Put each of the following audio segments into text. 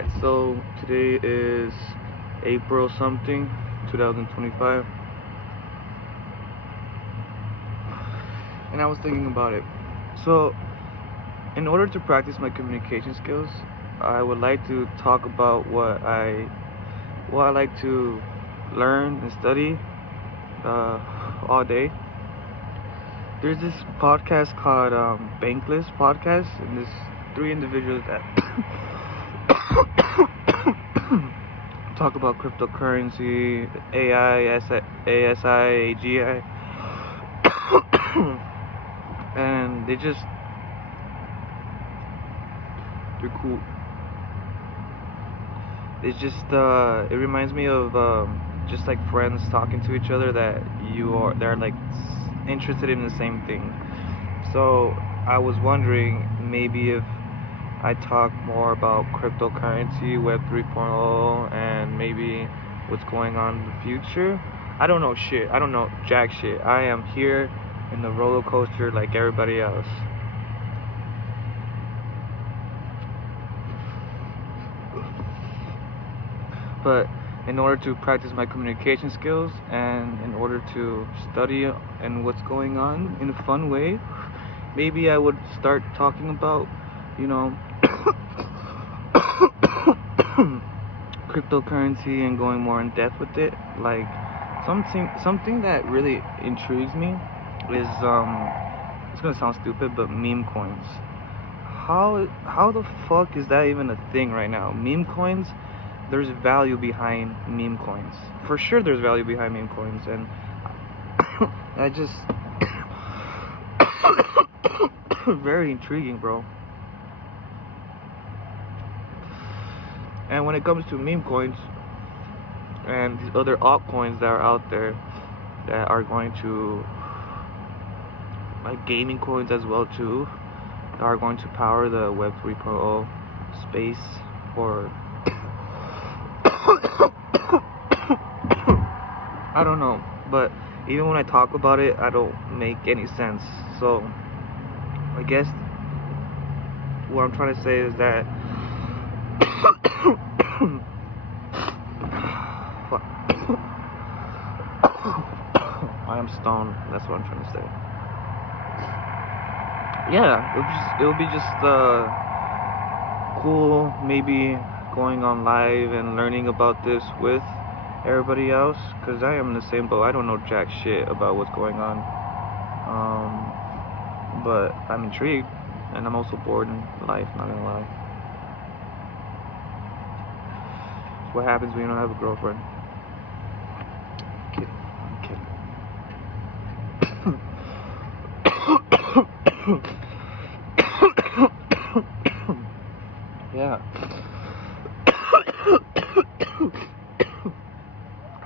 Alright, so today is April something, 2025, and I was thinking about it. So, in order to practice my communication skills, I would like to talk about what I like to learn and study all day. There's this podcast called Bankless Podcast, and there's three individuals that talk about cryptocurrency, AI, ASI, AGI, and they're cool. It's just it reminds me of just like friends talking to each other that they're like interested in the same thing. So I was wondering maybe if I talk more about cryptocurrency, Web 3.0, and maybe what's going on in the future. I don't know shit. I don't know jack shit. I am here in the roller coaster like everybody else. But in order to practice my communication skills and in order to study and what's going on in a fun way, maybe I would start talking about, you know, cryptocurrency and going more in depth with it. Like something that really intrigues me is it's gonna sound stupid, but meme coins. How the fuck is that even a thing right now? Meme coins, there's value behind meme coins. For sure there's value behind meme coins, and I just very intriguing, bro. And when it comes to meme coins and these other altcoins that are out there that are going to, like gaming coins as well too, that are going to power the Web 3.0 space, or I don't know, but even when I talk about it, I don't make any sense. So I guess what I'm trying to say is that fuck. I am stoned. That's what I'm trying to say. Yeah, it'll be just cool, maybe going on live and learning about this with everybody else, because I am in the same boat. I don't know jack shit about what's going on, but I'm intrigued, and I'm also bored in life, not gonna lie. It's what happens when you don't have a girlfriend. I'm kidding. Yeah.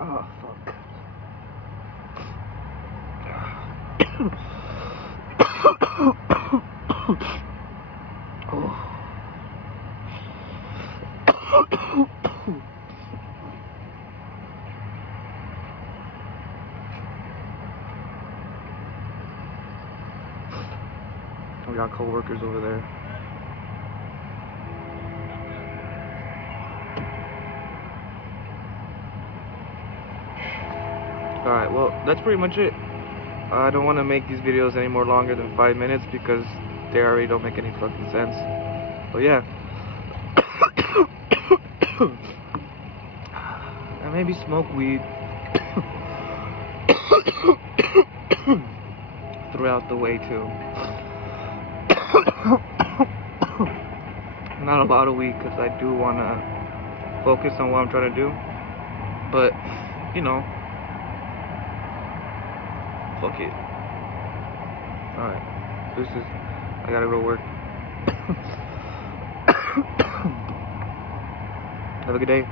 Oh fuck. We got co-workers over there. Alright, well, that's pretty much it. I don't want to make these videos any more longer than 5 minutes because they already don't make any fucking sense. But yeah. And maybe smoke weed throughout the way too. Not a lot of weed because I do want to focus on what I'm trying to do. But, you know, fuck it. Alright, I gotta go to work. Have a good day.